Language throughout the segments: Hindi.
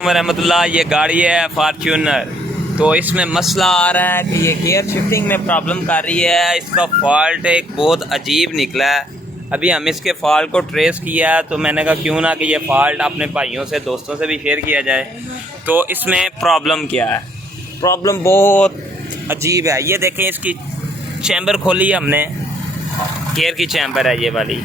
रहमतुल्लाह। ये गाड़ी है फॉर्च्यूनर। तो इसमें मसला आ रहा है कि ये गियर शिफ्टिंग में प्रॉब्लम कर रही है। इसका फॉल्ट एक बहुत अजीब निकला है। अभी हम इसके फॉल्ट को ट्रेस किया है, तो मैंने कहा क्यों ना कि ये फॉल्ट अपने भाइयों से दोस्तों से भी शेयर किया जाए। तो इसमें प्रॉब्लम क्या है? प्रॉब्लम बहुत अजीब है। ये देखें, इसकी चैम्बर खोली है हमने, गियर की चैम्बर है ये वाली।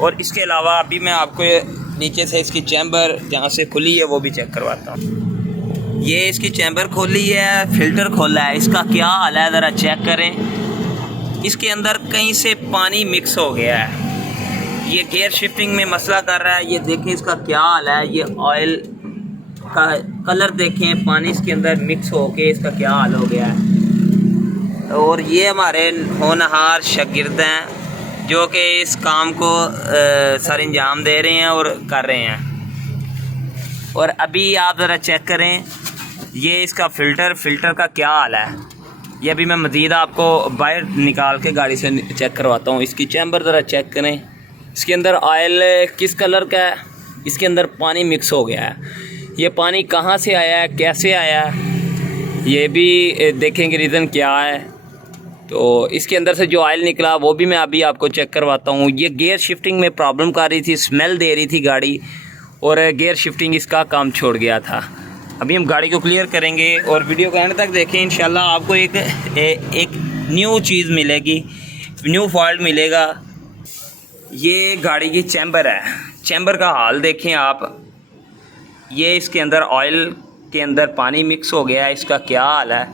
और इसके अलावा अभी मैं आपको नीचे से इसकी चैम्बर जहाँ से खुली है वो भी चेक करवाता हूँ। ये इसकी चैम्बर खोली है, फ़िल्टर खोला है। इसका क्या हाल है ज़रा चेक करें। इसके अंदर कहीं से पानी मिक्स हो गया है। ये गियर शिफ्टिंग में मसला कर रहा है। ये देखें इसका क्या हाल है। ये ऑयल का कलर देखें, पानी इसके अंदर मिक्स हो के इसका क्या हाल हो गया है। और ये हमारे होनहार शागिर्द हैं जो कि इस काम को सर अंजाम दे रहे हैं और कर रहे हैं। और अभी आप ज़रा चेक करें, ये इसका फ़िल्टर का क्या हाल है। ये अभी मैं मज़ीद आपको बाहर निकाल के गाड़ी से चेक करवाता हूँ। इसकी चैम्बर ज़रा चेक करें। इसके अंदर ऑयल किस कलर का है, इसके अंदर पानी मिक्स हो गया है। ये पानी कहाँ से आया है, कैसे आया है, ये भी देखेंगे रीज़न क्या है। तो इसके अंदर से जो ऑयल निकला वो भी मैं अभी आपको चेक करवाता हूँ। ये गियर शिफ्टिंग में प्रॉब्लम कर रही थी, स्मेल दे रही थी गाड़ी, और गियर शिफ्टिंग इसका काम छोड़ गया था। अभी हम गाड़ी को क्लियर करेंगे और वीडियो को एंड तक देखें। इंशाल्लाह आपको एक न्यू चीज़ मिलेगी, न्यू फॉल्ट मिलेगा। ये गाड़ी की चैम्बर है, चैम्बर का हाल देखें आप। ये इसके अंदर ऑयल के अंदर पानी मिक्स हो गया है, इसका क्या हाल है।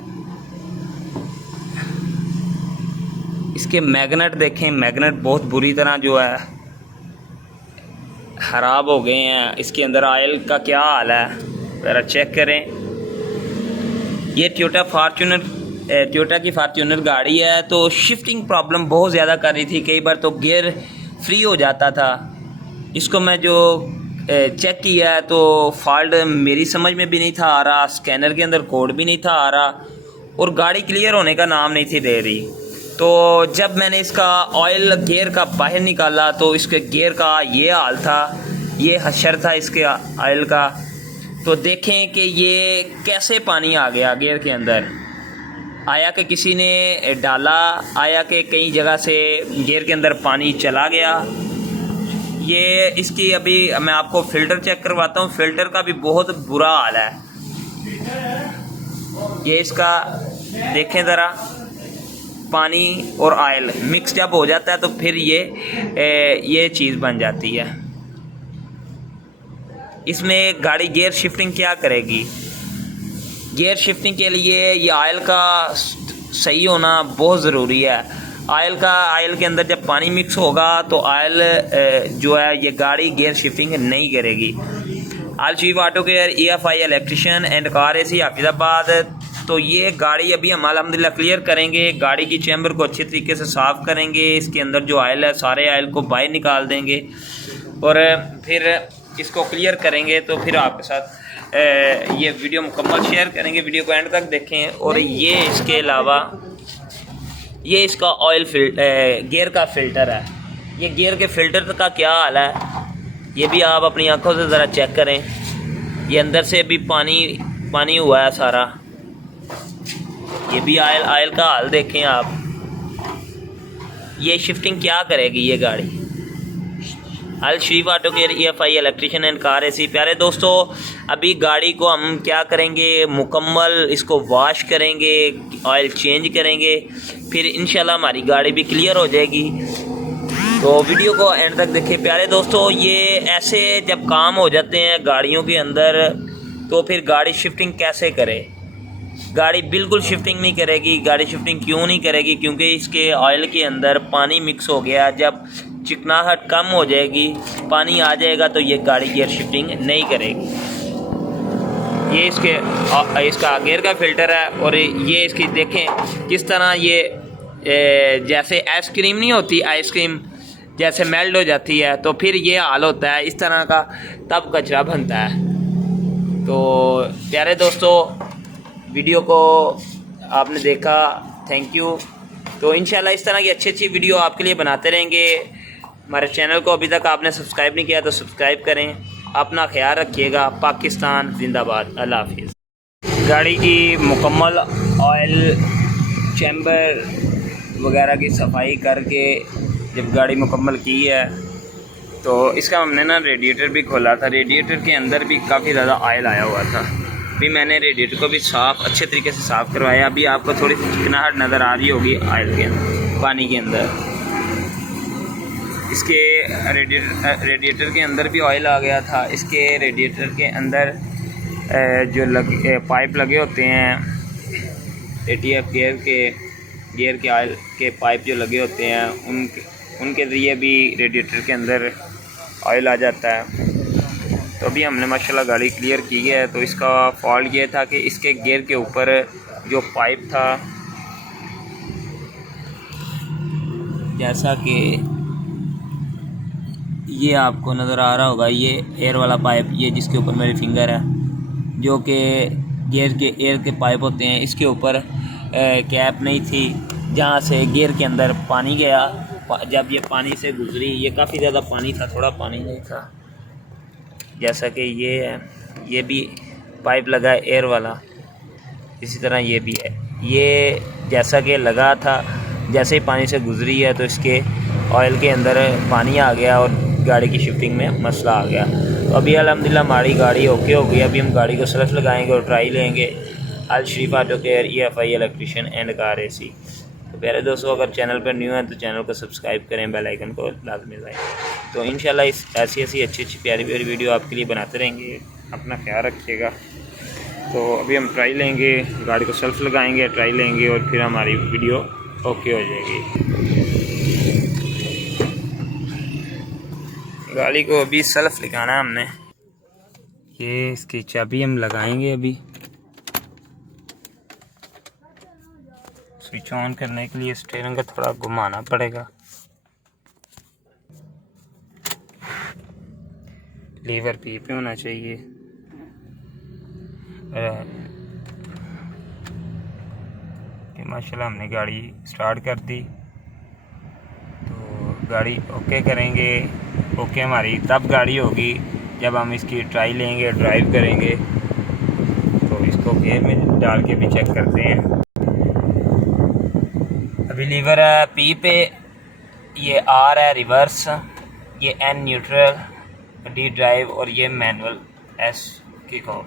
इसके मैग्नेट देखें, मैग्नेट बहुत बुरी तरह जो है ख़राब हो गए हैं। इसके अंदर ऑयल का क्या हाल है ज़रा चेक करें। ये टोयोटा की फॉर्च्यूनर गाड़ी है। तो शिफ्टिंग प्रॉब्लम बहुत ज़्यादा कर रही थी, कई बार तो गियर फ्री हो जाता था। इसको मैं जो चेक किया तो फॉल्ट मेरी समझ में भी नहीं था आ रहा, स्कैनर के अंदर कोड भी नहीं था आ रहा, और गाड़ी क्लियर होने का नाम नहीं थी दे रही। तो जब मैंने इसका ऑयल गियर का बाहर निकाला तो इसके गियर का ये हाल था, ये हशर था इसके ऑयल का। तो देखें कि ये कैसे पानी आ गया गियर के अंदर। आया कि किसी ने डाला, आया कि कई जगह से गियर के अंदर पानी चला गया। ये इसकी अभी मैं आपको फ़िल्टर चेक करवाता हूँ। फ़िल्टर का भी बहुत बुरा हाल है। ये इसका देखें ज़रा, पानी और ऑयल मिक्स जब हो जाता है तो फिर ये चीज़ बन जाती है। इसमें गाड़ी गियर शिफ्टिंग क्या करेगी? गियर शिफ्टिंग के लिए ये ऑयल का सही होना बहुत ज़रूरी है। ऑयल के अंदर जब पानी मिक्स होगा तो ऑयल जो है ये गाड़ी गियर शिफ्टिंग नहीं करेगी। आल चीफ auto care EFI electrician and car AC Hafizabad. तो ये गाड़ी अभी हम अल्हम्दुलिल्लाह क्लियर करेंगे। गाड़ी की चैम्बर को अच्छी तरीके से साफ़ करेंगे। इसके अंदर जो ऑयल है सारे ऑयल को बाहर निकाल देंगे और फिर इसको क्लियर करेंगे। तो फिर आपके साथ ये वीडियो मुकम्मल शेयर करेंगे। वीडियो को एंड तक देखें। और ये इसके अलावा ये इसका ऑयल गियर का फ़िल्टर है। ये गियर के फ़िल्टर का क्या हाल है ये भी आप अपनी आंखों से ज़रा चेक करें। ये अंदर से भी पानी हुआ है सारा। ये भी ऑयल का हाल देखें आप। ये शिफ्टिंग क्या करेगी ये गाड़ी? Al Sharif auto care EFI electrician and car AC। प्यारे दोस्तों, अभी गाड़ी को हम क्या करेंगे, मुकम्मल इसको वॉश करेंगे, ऑयल चेंज करेंगे, फिर इंशाल्लाह हमारी गाड़ी भी क्लियर हो जाएगी। तो वीडियो को एंड तक देखें। प्यारे दोस्तों, ये ऐसे जब काम हो जाते हैं गाड़ियों के अंदर तो फिर गाड़ी शिफ्टिंग कैसे करे? गाड़ी बिल्कुल शिफ्टिंग नहीं करेगी। गाड़ी शिफ्टिंग क्यों नहीं करेगी? क्योंकि इसके ऑयल के अंदर पानी मिक्स हो गया। जब चिकनाहट कम हो जाएगी, पानी आ जाएगा, तो ये गाड़ी गियर शिफ्टिंग नहीं करेगी। ये इसका गियर का फ़िल्टर है। और ये इसकी देखें किस तरह ये जैसे आइसक्रीम नहीं होती, आइसक्रीम जैसे मेल्ट हो जाती है तो फिर ये हाल होता है इस तरह का, तब कचरा बनता है। तो प्यारे दोस्तों, वीडियो को आपने देखा, थैंक यू। तो इंशाल्लाह इस तरह की अच्छी वीडियो आपके लिए बनाते रहेंगे। हमारे चैनल को अभी तक आपने सब्सक्राइब नहीं किया तो सब्सक्राइब करें। अपना ख्याल रखिएगा। पाकिस्तान जिंदाबाद। अल्लाह हाफिज़। गाड़ी की मुकम्मल ऑयल चैम्बर वगैरह की सफाई करके जब गाड़ी मुकम्मल की है तो इसका हमने ना रेडिएटर भी खोला था। रेडिएटर के अंदर भी काफ़ी ज़्यादा ऑयल आया हुआ था। अभी मैंने रेडिएटर को भी अच्छे तरीके से साफ़ करवाया। अभी आपको थोड़ी सी चिकनाहट नज़र आ रही होगी ऑयल के पानी के अंदर। इसके रेडिएटर के अंदर भी ऑयल आ गया था। इसके रेडिएटर के अंदर जो पाइप लगे होते हैं ATF गियर के ऑयल के पाइप जो लगे होते हैं उनके ज़रिए भी रेडिएटर के अंदर ऑयल आ जाता है। तो अभी हमने माशाल्लाह गाड़ी क्लियर की है। तो इसका फॉल्ट ये था कि इसके गियर के ऊपर जो पाइप था, जैसा कि ये आपको नज़र आ रहा होगा, ये एयर वाला पाइप, ये जिसके ऊपर मेरी फिंगर है, जो कि एयर के पाइप होते हैं, इसके ऊपर कैप नहीं थी जहाँ से गियर के अंदर पानी गया। जब ये पानी से गुजरी, ये काफ़ी ज़्यादा पानी था, थोड़ा पानी नहीं था। जैसा कि ये भी पाइप लगा है एयर वाला, इसी तरह ये भी है। ये जैसा कि लगा था, जैसे ही पानी से गुजरी है तो इसके ऑयल के अंदर पानी आ गया और गाड़ी की शिफ्टिंग में मसला आ गया। तो अभी अल्हम्दुलिल्लाह हमारी गाड़ी ओके हो गई। अभी हम गाड़ी को सेल्फ लगाएंगे और ट्राई लेंगे। Al Sharif auto care EFI electrician and car AC। तो प्यारे दोस्तों, अगर चैनल पर न्यू है तो चैनल को सब्सक्राइब करें, बेल आइकन को लाजमी दबाएं। तो इंशाल्लाह ऐसी अच्छी प्यारी वीडियो आपके लिए बनाते रहेंगे। अपना ख्याल रखिएगा। तो अभी हम ट्राई लेंगे, गाड़ी को सेल्फ लगाएंगे, ट्राई लेंगे और फिर हमारी वीडियो ओके हो जाएगी। गाड़ी को अभी सेल्फ लगाना है हमने। ये इसकी चाबी हम लगाएंगे। अभी स्विच ऑन करने के लिए स्टीयरिंग को थोड़ा घुमाना पड़ेगा। लीवर पी पे होना चाहिए। माशाल्लाह हमने गाड़ी स्टार्ट कर दी। तो गाड़ी ओके करेंगे। ओके हमारी तब गाड़ी होगी जब हम इसकी ट्राई लेंगे, ड्राइव करेंगे। तो इसको गियर में डाल के भी चेक करते हैं। अभी लीवर है P पे, ये R है रिवर्स, ये N न्यूट्रल, D ड्राइव और ये manual S kick off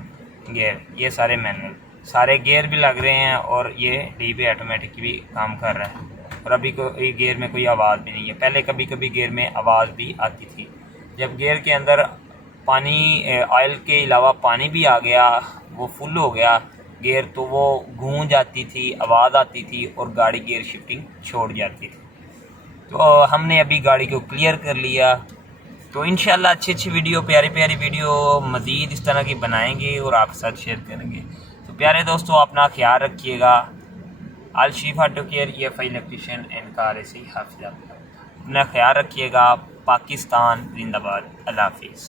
gear. ये सारे मैनुअल, सारे गियर भी लग रहे हैं और ये D पे ऑटोमेटिक भी काम कर रहा है। और अभी कोई गियर में कोई आवाज़ भी नहीं है। पहले कभी गियर में आवाज़ भी आती थी। जब गियर के अंदर पानी ऑयल के अलावा पानी भी आ गया, वो फुल हो गया गियर, तो वो गूंज आती थी, आवाज़ आती थी और गाड़ी गियर शिफ्टिंग छोड़ जाती थी। तो हमने अभी गाड़ी को क्लियर कर लिया। तो इंशाल्लाह अच्छी वीडियो, प्यारी वीडियो मज़ीद इस तरह की बनाएंगे और आपके साथ शेयर करेंगे। तो प्यारे दोस्तों, अपना ख्याल रखिएगा। Al Sharif auto care EFI electrician and car AC हाफिज़। अपना ख्याल रखिएगा। पाकिस्तान जिंदाबाद। अल्लाह हाफिज़।